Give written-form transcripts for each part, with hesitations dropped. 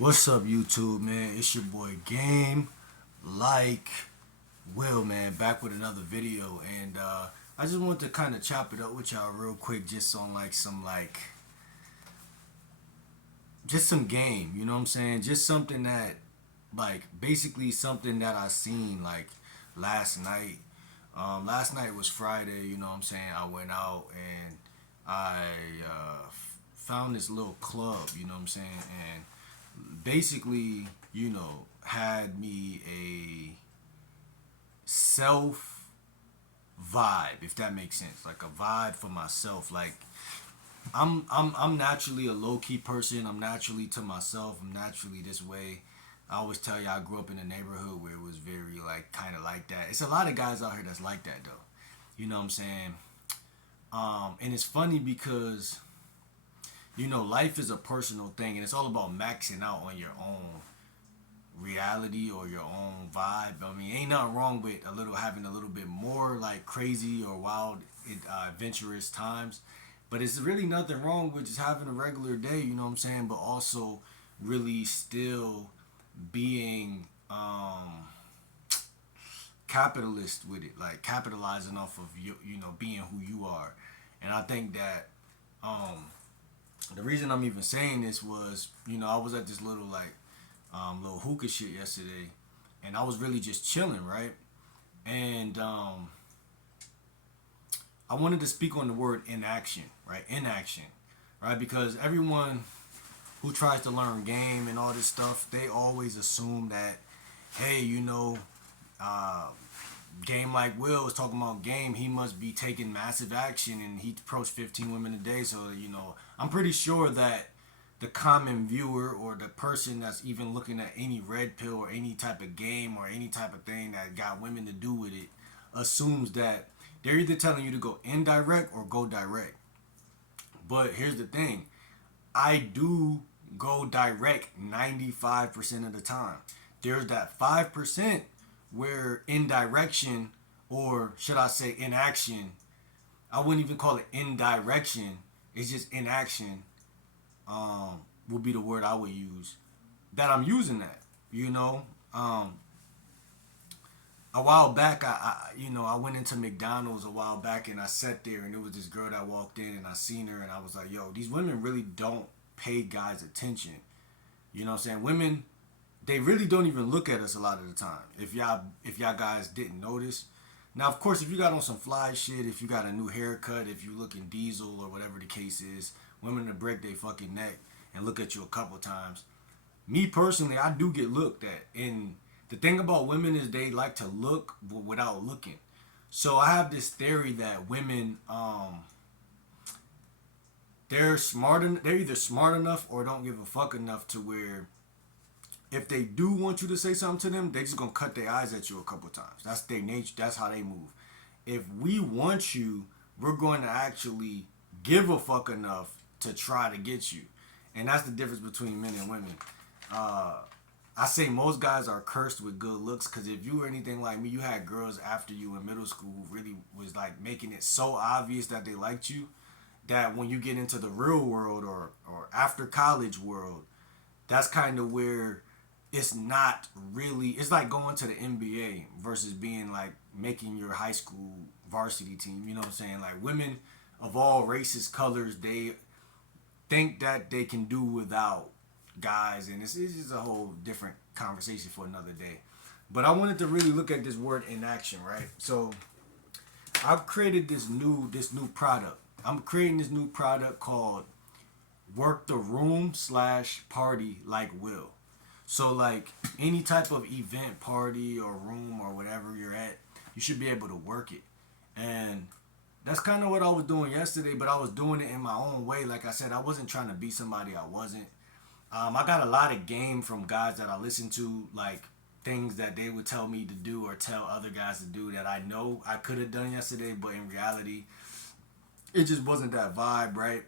What's up, YouTube, man? It's your boy Game Like Will, man, back with another video, and I just want to kind of chop it up with y'all real quick, just on just some game, you know what I'm saying? Just something that, basically something that I seen last night. Last night was Friday, you know what I'm saying? I went out and I found this little club, you know what I'm saying? And basically, had me a self vibe, if that makes sense. Like a vibe for myself. Like I'm naturally a low key person. I'm naturally to myself. I'm naturally this way. I always tell you I grew up in a neighborhood where it was very like kind of like that. It's a lot of guys out here that's like that though. You know what I'm saying? And it's funny because life is a personal thing, and it's all about maxing out on your own reality or your own vibe. I mean, ain't nothing wrong with having a little bit more like crazy or wild, adventurous times, but it's really nothing wrong with just having a regular day. You know what I'm saying? But also, really still being capitalist with it, like capitalizing off of being who you are. And I think that the reason I'm even saying this was, I was at this little hookah shit yesterday, and I was really just chilling, right? And I wanted to speak on the word inaction, right? Inaction, right? Because everyone who tries to learn game and all this stuff, they always assume that, hey, uh, game like Will is talking about game, he must be taking massive action, and he approached 15 women a day. So, I'm pretty sure that the common viewer or the person that's even looking at any red pill or any type of game or any type of thing that got women to do with it assumes that they're either telling you to go indirect or go direct. But here's the thing, I do go direct 95% of the time. There's that 5% where indirection, or should I say inaction, I wouldn't even call it indirection, it's just inaction, would be the word I would use. That I'm using that, you know. A while back, I went into McDonald's a while back, and I sat there, and there was this girl that walked in, and I seen her, and I was like, yo, these women really don't pay guys attention. You know what I'm saying? Women, they really don't even look at us a lot of the time. If y'all guys didn't notice. Now, of course, if you got on some fly shit, if you got a new haircut, if you looking diesel or whatever the case is, women to break their fucking neck and look at you a couple times. Me personally, I do get looked at, and the thing about women is they like to look without looking. So I have this theory that women, they're either smart enough or don't give a fuck enough to where if they do want you to say something to them, they just gonna cut their eyes at you a couple times. That's their nature. That's how they move. If we want you, we're going to actually give a fuck enough to try to get you, and that's the difference between men and women. I say most guys are cursed with good looks, because if you were anything like me, you had girls after you in middle school who really was like making it so obvious that they liked you, that when you get into the real world or after college world, that's kind of where it's not really, it's like going to the NBA versus being like making your high school varsity team. You know what I'm saying? Like, women of all races, colors, they think that they can do without guys, and it's just a whole different conversation for another day. But I wanted to really look at this word inaction, right? So I've created this new product. I'm creating this new product called Work the Room slash Party Like Will. So like any type of event, party, or room, or whatever you're at, you should be able to work it. And that's kind of what I was doing yesterday, but I was doing it in my own way. Like I said, I wasn't trying to be somebody I wasn't. I got a lot of game from guys that I listen to, like things that they would tell me to do or tell other guys to do that I know I could have done yesterday, but in reality, it just wasn't that vibe, right?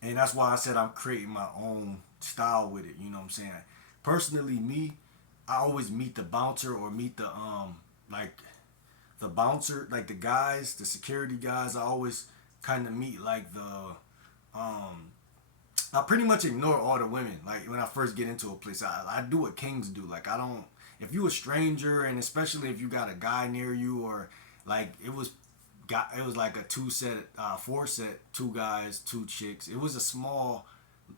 And that's why I said I'm creating my own style with it. You know what I'm saying? Personally, me, I always meet the bouncer or meet like the bouncer, like the guys, the security guys. I always kind of meet like um I pretty much ignore all the women. Like when I first get into a place, I do what kings do. Like I don't. If you a stranger, and especially if you got a guy near you, or like it was like a four set, two guys, two chicks. It was a small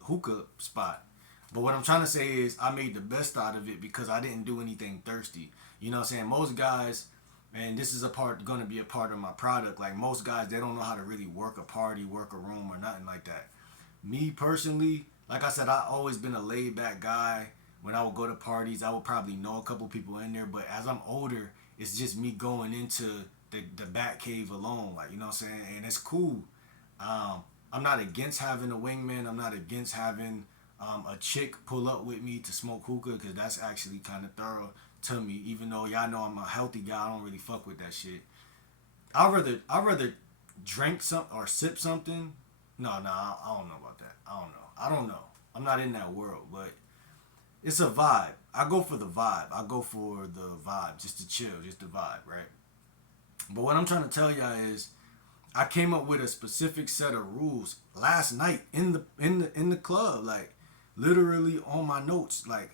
hookah spot. But what I'm trying to say is I made the best out of it because I didn't do anything thirsty. You know what I'm saying? Most guys, and this is going to be a part of my product. Like most guys, they don't know how to really work a party, work a room, or nothing like that. Me personally, like I said, I always been a laid back guy. When I would go to parties, I would probably know a couple people in there. But as I'm older, it's just me going into the bat cave alone. Like, you know what I'm saying? And it's cool. I'm not against having a wingman. I'm not against having a chick pull up with me to smoke hookah because that's actually kind of thorough to me. Even though y'all know I'm a healthy guy, I don't really fuck with that shit. I'd rather drink something or sip something. No, I don't know about that. I don't know. I'm not in that world, but it's a vibe. I go for the vibe. I go for the vibe, just to chill, just the vibe, right? But what I'm trying to tell y'all is, I came up with a specific set of rules last night in the club, like literally on my notes. Like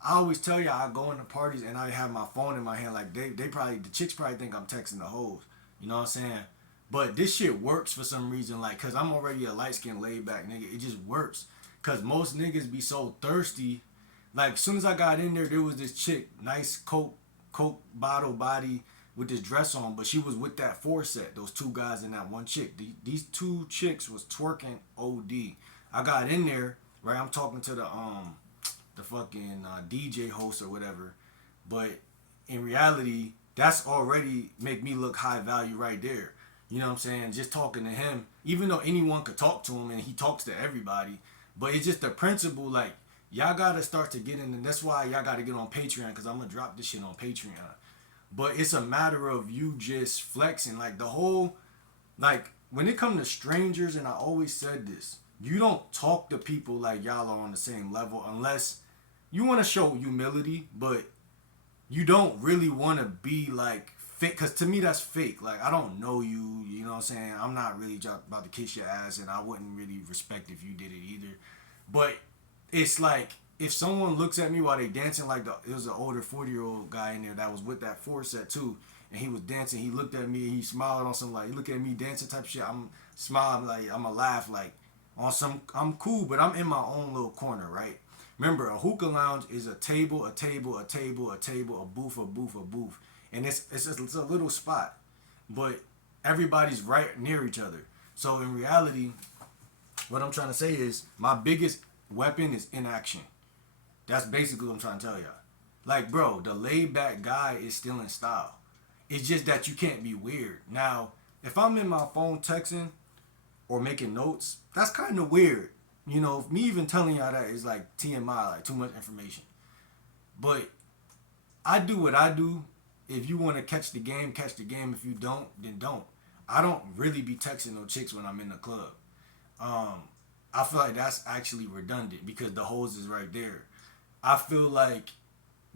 I always tell y'all, I go into parties and I have my phone in my hand. Like they probably the chicks probably think I'm texting the hoes. You know what I'm saying? But this shit works for some reason. Like, cause I'm already a light skinned laid back nigga. It just works. Cause most niggas be so thirsty. Like as soon as I got in there was this chick, nice coke bottle body with this dress on, but she was with that four set, those two guys and that one chick. These two chicks was twerking OD. I got in there, right? I'm talking to the fucking DJ host or whatever, but in reality, that's already make me look high value right there. You know what I'm saying? Just talking to him, even though anyone could talk to him and he talks to everybody, but it's just the principle. Like y'all gotta start to get in, and that's why y'all gotta get on Patreon because I'm gonna drop this shit on Patreon. But it's a matter of you just flexing. Like the whole, like when it comes to strangers, and I always said this, you don't talk to people like y'all are on the same level unless you want to show humility, but you don't really want to be like fake. Because to me, that's fake. Like I don't know you, you know what I'm saying? I'm not really about to kiss your ass, and I wouldn't really respect if you did it either. But it's like, if someone looks at me while they dancing, like it was an older 40-year-old guy in there that was with that four set too, and he was dancing. He looked at me, and he smiled on some, like, he looked at me dancing type shit. I'm smiling, like I'm a laugh, like on some. I'm cool, but I'm in my own little corner, right? Remember, a hookah lounge is a table, a table, a table, a table, a booth, a booth, a booth, and it's a little spot, but everybody's right near each other. So in reality, what I'm trying to say is my biggest weapon is inaction. That's basically what I'm trying to tell y'all. Like, bro, the laid back guy is still in style. It's just that you can't be weird. Now, if I'm in my phone texting or making notes, that's kind of weird. You know, me even telling y'all that is like TMI, like too much information. But I do what I do. If you want to catch the game, catch the game. If you don't, then don't. I don't really be texting no chicks when I'm in the club. I feel like that's actually redundant because the hose is right there. I feel like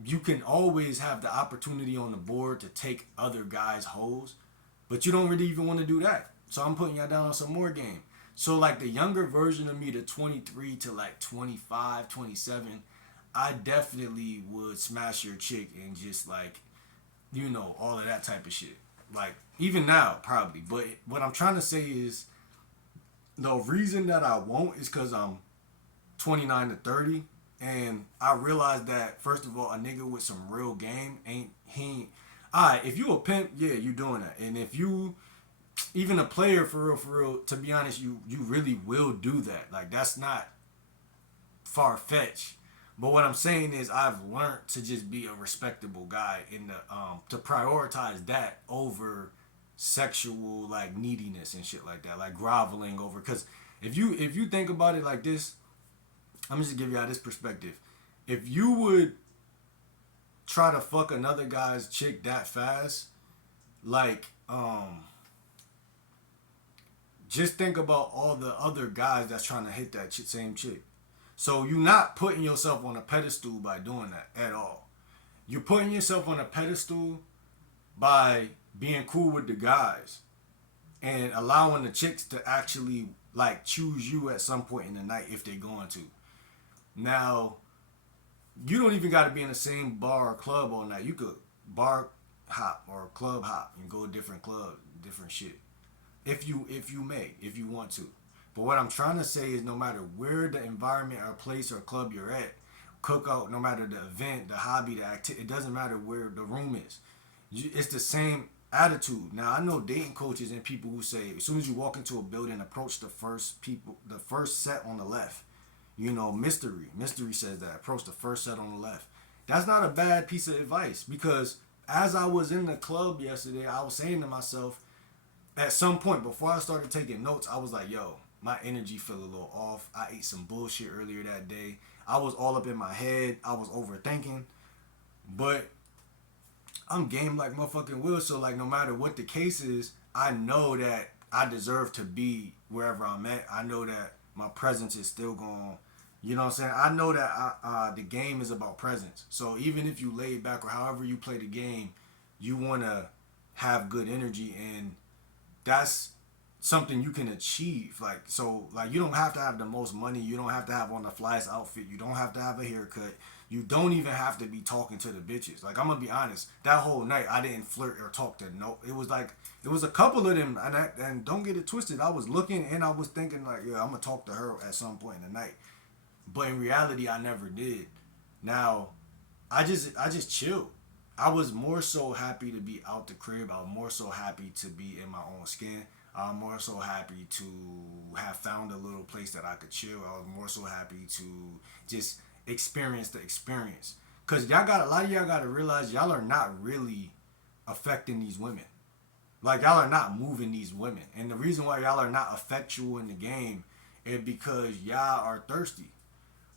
you can always have the opportunity on the board to take other guys' hoes, but you don't really even want to do that. So I'm putting y'all down on some more game. So like the younger version of me, the 23 to like 25, 27, I definitely would smash your chick and just like, you know, all of that type of shit. Like even now probably. But what I'm trying to say is the reason that I won't is because I'm 29 to 30. And I realized that, first of all, a nigga with some real game ain't. Alright, if you a pimp, yeah, you doing that. And if you, even a player for real, to be honest, you really will do that. Like, that's not far-fetched. But what I'm saying is I've learned to just be a respectable guy in the, to prioritize that over sexual, like, neediness and shit like that. Like, groveling over, because if you think about it like this, I'm just give y'all this perspective. If you would try to fuck another guy's chick that fast, like, just think about all the other guys that's trying to hit that same chick. So you're not putting yourself on a pedestal by doing that at all. You're putting yourself on a pedestal by being cool with the guys and allowing the chicks to actually like choose you at some point in the night if they're going to. Now, you don't even got to be in the same bar or club all night. You could bar hop or club hop and go to different clubs, different shit. If you want to. But what I'm trying to say is no matter where the environment or place or club you're at, cookout, no matter the event, the hobby, the activity, it doesn't matter where the room is. It's the same attitude. Now I know dating coaches and people who say as soon as you walk into a building, approach the first set on the left. You know, mystery says that approach the first set on the left. That's not a bad piece of advice because as I was in the club yesterday, I was saying to myself, at some point before I started taking notes, I was like, yo, my energy feel a little off. I ate some bullshit earlier that day. I was all up in my head. I was overthinking. But I'm game like motherfucking Will. So like no matter what the case is, I know that I deserve to be wherever I'm at. I know that my presence is still going. You know what I'm saying? I know that the game is about presence. So even if you lay back or however you play the game, you want to have good energy, and that's something you can achieve. Like you don't have to have the most money. You don't have to have on the flyest outfit. You don't have to have a haircut. You don't even have to be talking to the bitches. Like I'm gonna be honest, that whole night I didn't flirt or talk to no. It was like it was a couple of them, and don't get it twisted. I was looking and I was thinking like, yeah, I'm gonna talk to her at some point in the night. But in reality, I never did. Now, I just chilled. I was more so happy to be out the crib. I was more so happy to be in my own skin. I'm more so happy to have found a little place that I could chill. I was more so happy to just experience the experience. Cause a lot of y'all gotta realize y'all are not really affecting these women. Like y'all are not moving these women. And the reason why y'all are not effectual in the game is because y'all are thirsty.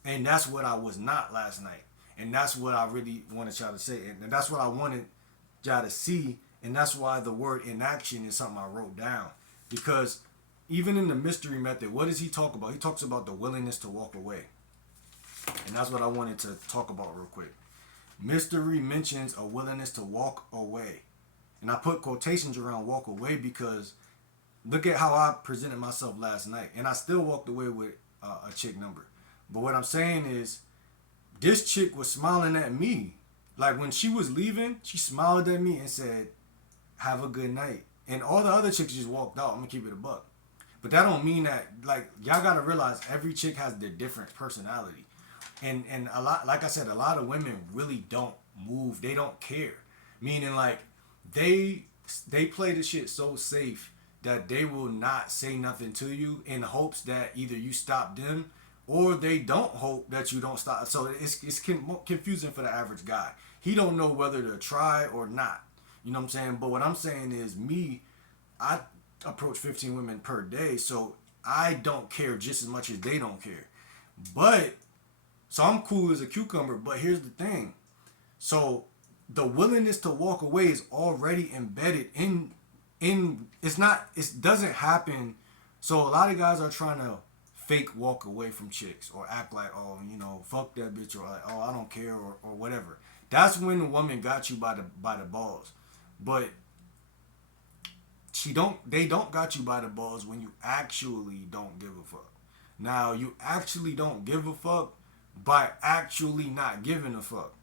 And that's what I was not last night. And that's what I really wanted y'all to say. And that's what I wanted y'all to see. And that's why the word inaction is something I wrote down. Because even in the mystery method, what does he talk about? He talks about the willingness to walk away. And that's what I wanted to talk about real quick. Mystery mentions a willingness to walk away. And I put quotations around walk away because look at how I presented myself last night. And I still walked away with a chick number. But what I'm saying is, this chick was smiling at me. Like when she was leaving, she smiled at me and said, have a good night. And all the other chicks just walked out. I'm gonna keep it a buck. But that don't mean that, like, y'all gotta realize every chick has their different personality. And a lot, like I said, a lot of women really don't move. They don't care. Meaning like they play the shit so safe that they will not say nothing to you in hopes that either you stop them or they don't hope that you don't stop. So it's confusing for the average guy. He don't know whether to try or not. You know what I'm saying? But what I'm saying is me, I approach 15 women per day, so I don't care just as much as they don't care. But, so I'm cool as a cucumber, but here's the thing. So the willingness to walk away is already embedded in it doesn't happen. So a lot of guys are trying to fake walk away from chicks or act like, oh, you know, fuck that bitch, or like, oh, I don't care, or whatever. That's when the woman got you by the balls. But they don't got you by the balls when you actually don't give a fuck. Now, you actually don't give a fuck by actually not giving a fuck.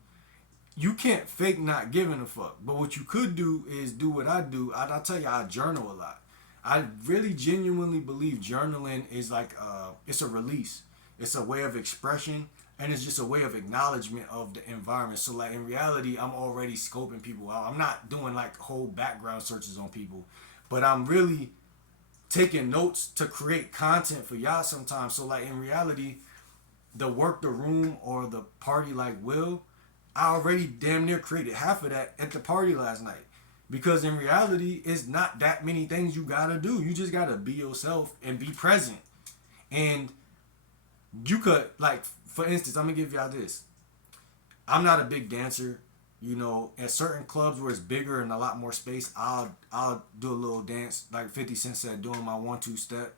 You can't fake not giving a fuck. But what you could do is do what I do. I tell you, I journal a lot. I really genuinely believe journaling is like it's a release. It's a way of expression, and it's just a way of acknowledgement of the environment. So like in reality, I'm already scoping people out. I'm not doing like whole background searches on people, but I'm really taking notes to create content for y'all sometimes. So like in reality, the work the room or the party like Will, I already damn near created half of that at the party last night. Because in reality, it's not that many things you gotta do. You just gotta be yourself and be present. And you could, like, for instance, I'm gonna give y'all this. I'm not a big dancer. You know, at certain clubs where it's bigger and a lot more space, I'll do a little dance, like 50 Cent said, doing my 1-2 step.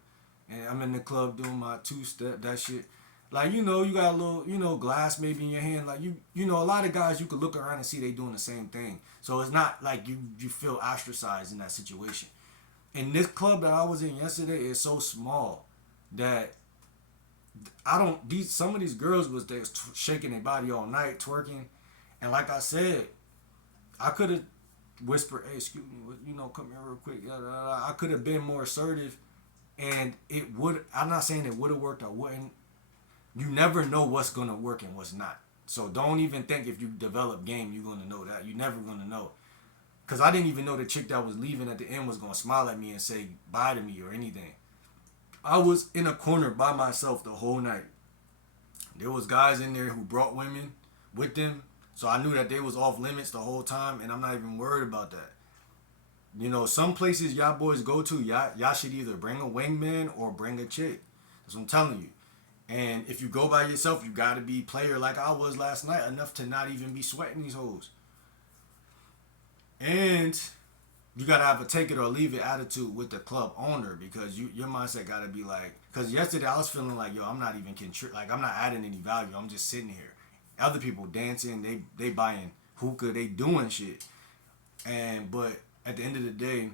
And I'm in the club doing my 2-step, that shit. Like, you know, you got a little, you know, glass maybe in your hand. Like, you know, a lot of guys, you could look around and see they doing the same thing. So it's not like you feel ostracized in that situation. And this club that I was in yesterday is so small. that I don't. These some of these girls was there shaking their body all night, twerking, and like I said, I could have whispered, "Hey, excuse me, come here real quick." I could have been more assertive, and it would. I'm not saying it would have worked. I wouldn't. You never know what's gonna work and what's not. So don't even think if you develop game, you're gonna know that. You're never gonna know. Cause I didn't even know the chick that was leaving at the end was gonna smile at me and say bye to me or anything. I was in a corner by myself the whole night. There was guys in there who brought women with them, so I knew that they was off limits the whole time, and I'm not even worried about that. Some places y'all boys go to, y'all should either bring a wingman or bring a chick. That's what I'm telling you. And if you go by yourself, you gotta be player like I was last night, enough to not even be sweating these hoes. And you gotta have a take it or leave it attitude with the club owner, because your mindset gotta be like. Because yesterday I was feeling like, yo, I'm not even like I'm not adding any value. I'm just sitting here. Other people dancing, they buying hookah, they doing shit. But at the end of the day,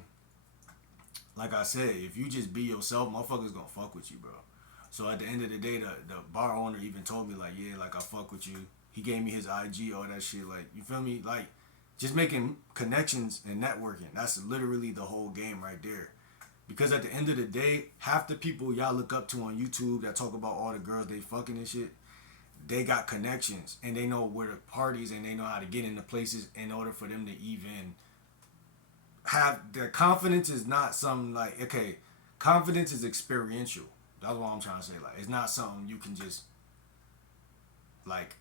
like I said, if you just be yourself, motherfuckers gonna fuck with you, bro. So at the end of the day, the bar owner even told me like, yeah, like I fuck with you. He gave me his IG, all that shit. Like, you feel me? Like, just making connections and networking. That's literally the whole game right there. Because at the end of the day, half the people y'all look up to on YouTube that talk about all the girls they fucking and shit, they got connections and they know where the parties and they know how to get into places in order for them to even have their confidence. Is not something like, okay, confidence is experiential. That's what I'm trying to say. Like, it's not something you can just like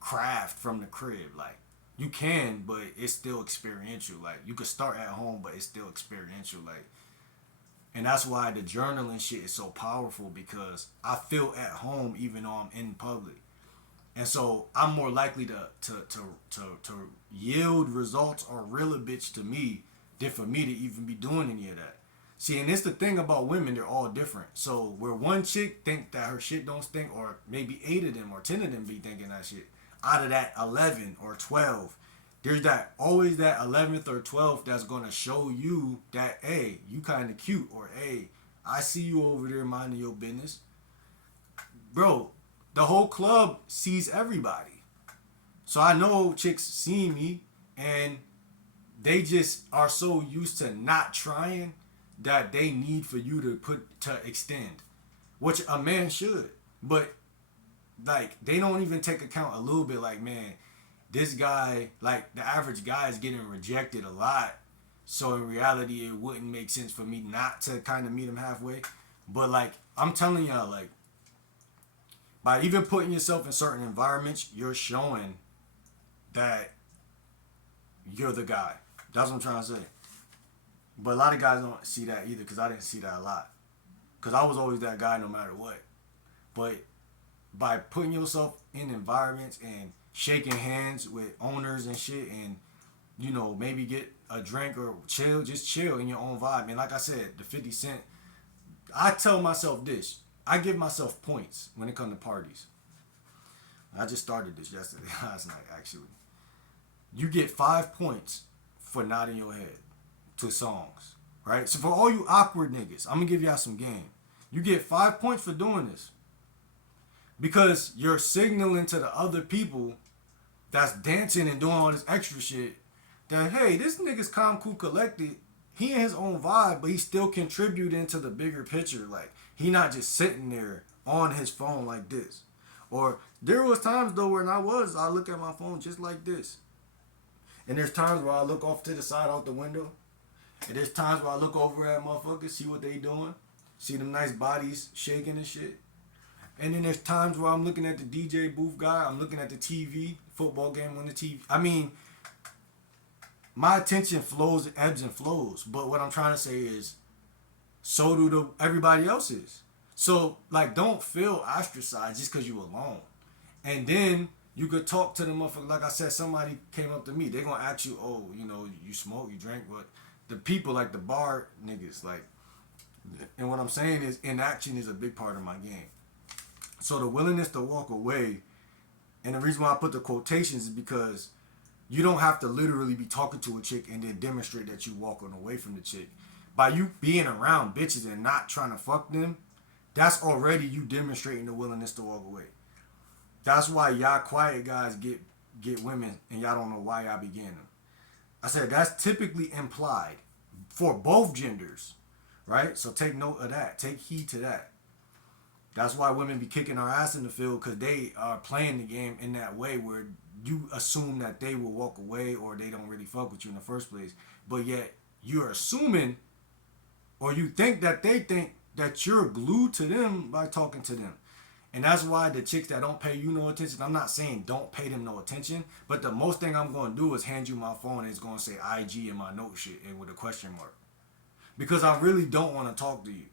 craft from the crib. Like, you can, but it's still experiential. Like, you could start at home, but it's still experiential. Like, and that's why the journaling shit is so powerful, because I feel at home even though I'm in public. And so I'm more likely to yield results or reel a bitch to me than for me to even be doing any of that. See, and it's the thing about women, they're all different. So where one chick think that her shit don't stink, or maybe 8 of them or 10 of them be thinking that shit, out of that 11 or 12, there's always that 11th or 12th that's gonna show you that, hey, you kind of cute, or hey, I see you over there minding your business. Bro, the whole club sees everybody. So I know chicks see me, and they just are so used to not trying that they need for you to extend, which a man should. But like, they don't even take account a little bit, like, man, this guy, like, the average guy is getting rejected a lot, so in reality it wouldn't make sense for me not to kind of meet him halfway. But like, I'm telling y'all, like, by even putting yourself in certain environments, you're showing that you're the guy. That's what I'm trying to say. But a lot of guys don't see that either, because I didn't see that a lot. Because I was always that guy no matter what. But by putting yourself in environments and shaking hands with owners and shit, and, maybe get a drink or just chill in your own vibe. And like I said, the 50 Cent, I tell myself this. I give myself points when it comes to parties. I just started this last night, actually. You get 5 points for nodding your head to songs, right? So for all you awkward niggas, I'm gonna give y'all some game. You get 5 points for doing this, because you're signaling to the other people that's dancing and doing all this extra shit that, hey, this nigga's calm, cool, collected. He in his own vibe, but he's still contributing to the bigger picture. Like, he not just sitting there on his phone like this. Or there was times though when I look at my phone just like this. And there's times where I look off to the side out the window. And there's times where I look over at motherfuckers, see what they doing. See them nice bodies shaking and shit. And then there's times where I'm looking at the DJ booth guy. I'm looking at the TV, football game on the TV. I mean, my attention flows, ebbs and flows. But what I'm trying to say is, so do everybody else's. So, like, don't feel ostracized just because you alone. And then you could talk to the motherfucker. Like I said, somebody came up to me. They're going to ask you, oh, you smoke, you drink. But the people, like the bar niggas, like, and what I'm saying is, inaction is a big part of my game. So the willingness to walk away, and the reason why I put the quotations is because you don't have to literally be talking to a chick and then demonstrate that you walking away from the chick. By you being around bitches and not trying to fuck them, That's already you demonstrating the willingness to walk away. That's why y'all quiet guys get women and y'all don't know why y'all be getting them. I said that's typically implied for both genders, right? So take note of that. Take heed to that. That's why women be kicking our ass in the field because they are playing the game in that way where you assume that they will walk away or they don't really fuck with you in the first place. But yet you're assuming or you think that they think that you're glued to them by talking to them. And that's why the chicks that don't pay you no attention, I'm not saying don't pay them no attention, but the most thing I'm going to do is hand you my phone and it's going to say IG in my note shit and with a question mark. Because I really don't want to talk to you.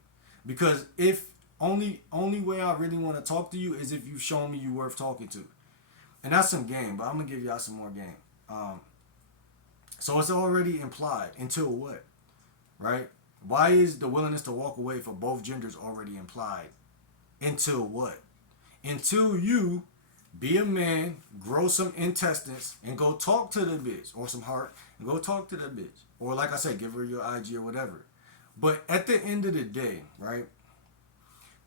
Because if only way I really want to talk to you is if you show me you worth talking to. And that's some game, but I'm going to give y'all some more game. So it's already implied. Until what? Right? Why is the willingness to walk away for both genders already implied? Until what? Until you be a man, grow some intestines, and go talk to the bitch, or some heart, and go talk to the bitch. Or like I said, give her your IG or whatever. But at the end of the day, right?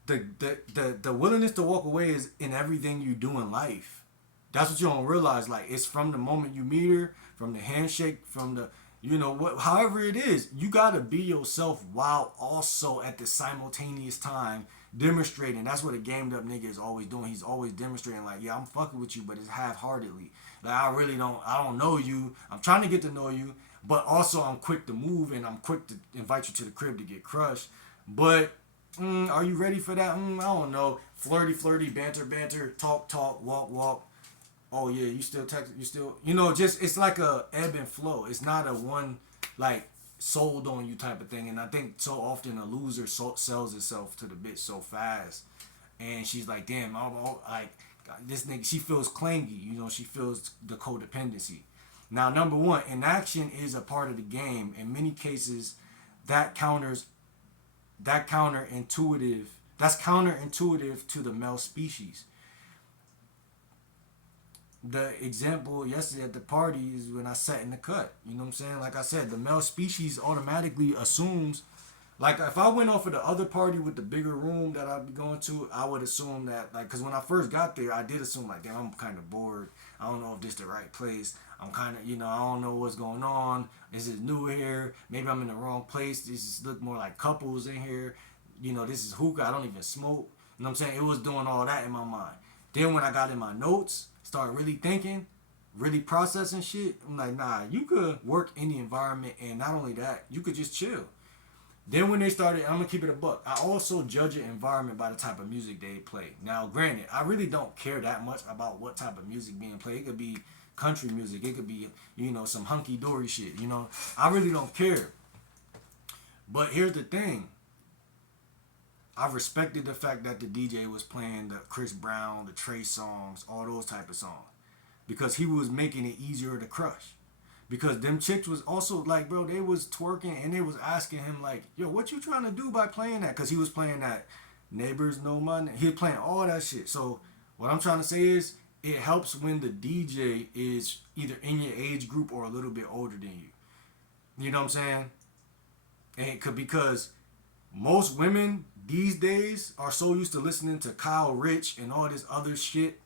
The willingness to walk away is in everything you do in life. That's what you don't realize. Like, it's from the moment you meet her, from the handshake, from the, however it is, you gotta be yourself while also at the simultaneous time demonstrating. That's what a gamed up nigga is always doing. He's always demonstrating like, yeah, I'm fucking with you, but it's half-heartedly. Like, I don't know you. I'm trying to get to know you, but also I'm quick to move and I'm quick to invite you to the crib to get crushed. But are you ready for that? I don't know. Flirty, banter, talk, walk. Oh yeah, you still text, just it's like a ebb and flow. It's not a one like sold on you type of thing. And I think so often a loser sells itself to the bitch so fast, and she's like, damn, like this nigga. She feels clingy, she feels the codependency. Now, number one, inaction is a part of the game. In many cases, that's counterintuitive to the male species. The example yesterday at the party is when I sat in the cut. You know what I'm saying? Like I said, the male species automatically assumes, like if I went off of the other party with the bigger room that I'd be going to, I would assume that, like, because when I first got there, I did assume, like, damn, I'm kind of bored. I don't know if this is the right place. I'm kind of, I don't know what's going on. This is new here. Maybe I'm in the wrong place. This just look more like couples in here. This is hookah. I don't even smoke. You know what I'm saying? It was doing all that in my mind. Then when I got in my notes, started really thinking, really processing shit, I'm like, nah, you could work in the environment, and not only that, you could just chill. Then when they started, I'm gonna keep it a buck, I also judge an environment by the type of music they play. Now, granted, I really don't care that much about what type of music being played. It could be country music, it could be, some hunky-dory shit, I really don't care. But here's the thing. I respected the fact that the DJ was playing the Chris Brown, the Trey songs, all those type of songs. Because he was making it easier to crush. Because them chicks was also like, bro, they was twerking and they was asking him like, yo, what you trying to do by playing that? Because he was playing that Neighbors Know Money. He was playing all that shit. So what I'm trying to say is, it helps when the DJ is either in your age group or a little bit older than you. You know what I'm saying? And because most women these days are so used to listening to Kyle Rich and all this other shit,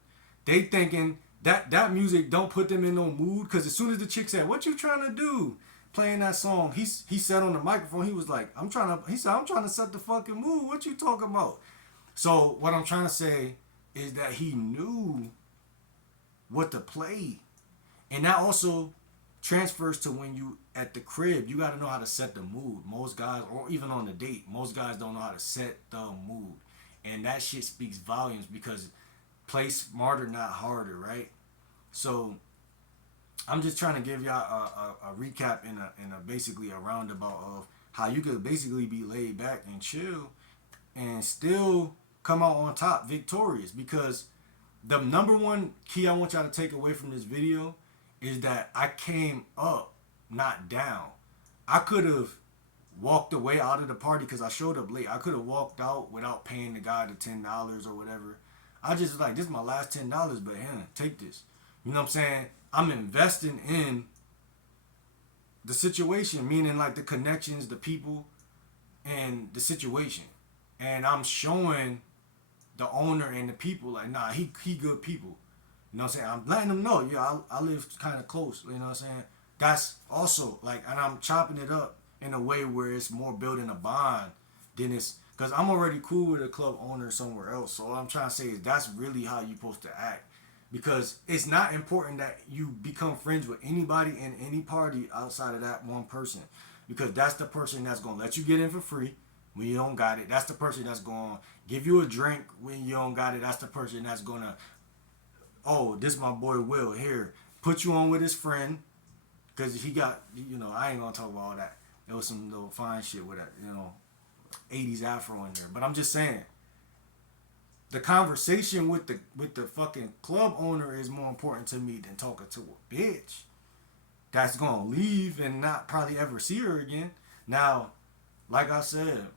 they thinking that music don't put them in no mood. Because as soon as the chick said, what you trying to do? Playing that song, he said on the microphone, he was like, I'm trying to set the fucking mood. What you talking about? So what I'm trying to say is that he knew what to play. And that also transfers to when you at the crib. You got to know how to set the mood. Most guys, or even on the date, most guys don't know how to set the mood. And that shit speaks volumes, because play smarter, not harder, right? So I'm just trying to give y'all a recap in a basically a roundabout of how you could basically be laid back and chill and still come out on top victorious. Because the number one key I want y'all to take away from this video is that I came up, not down. I could have walked away out of the party because I showed up late. I could have walked out without paying the guy the $10 or whatever. I just was like, this is my last $10, but take this. You know what I'm saying? I'm investing in the situation, meaning like the connections, the people, and the situation. and I'm showing the owner and the people like, nah, he good people. You know what I'm saying? I'm letting them know, yeah, I live kind of close. You know what I'm saying? That's also like, and I'm chopping it up in a way where it's more building a bond than it's, because I'm already cool with a club owner somewhere else. So what I'm trying to say is that's really how you're supposed to act. Because it's not important that you become friends with anybody in any party outside of that one person. Because that's the person that's going to let you get in for free when you don't got it. That's the person that's going to give you a drink when you don't got it. That's the person that's going to, oh, this my boy Will here. Put you on with his friend. Because he got, I ain't going to talk about all that. There was some little fine shit with that, 80s afro in there. But I'm just saying, the conversation with the fucking club owner is more important to me than talking to a bitch that's gonna leave and not probably ever see her again. Now, like I said,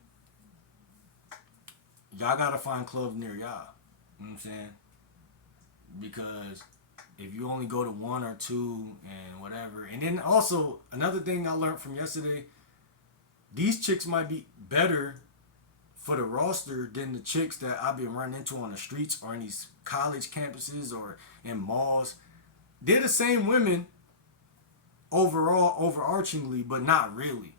y'all gotta find clubs near y'all. You know what I'm saying? Because if you only go to one or two and whatever, and then also another thing I learned from yesterday, these chicks might be better for the roster than the chicks that I've been running into on the streets or in these college campuses or in malls. They're the same women overall, overarchingly, but not really.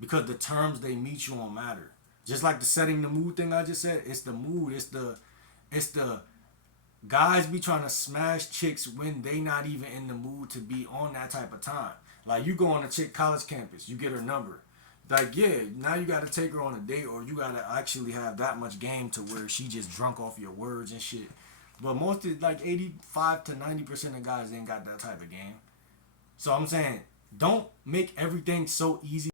Because the terms they meet you on matter. Just like the setting the mood thing I just said, it's the mood, it's the guys be trying to smash chicks when they not even in the mood to be on that type of time. Like you go on a chick college campus, you get her number. Like yeah, now you gotta take her on a date or you gotta actually have that much game to where she just drunk off your words and shit. But most of like 85 to 90% of guys ain't got that type of game. So I'm saying don't make everything so easy.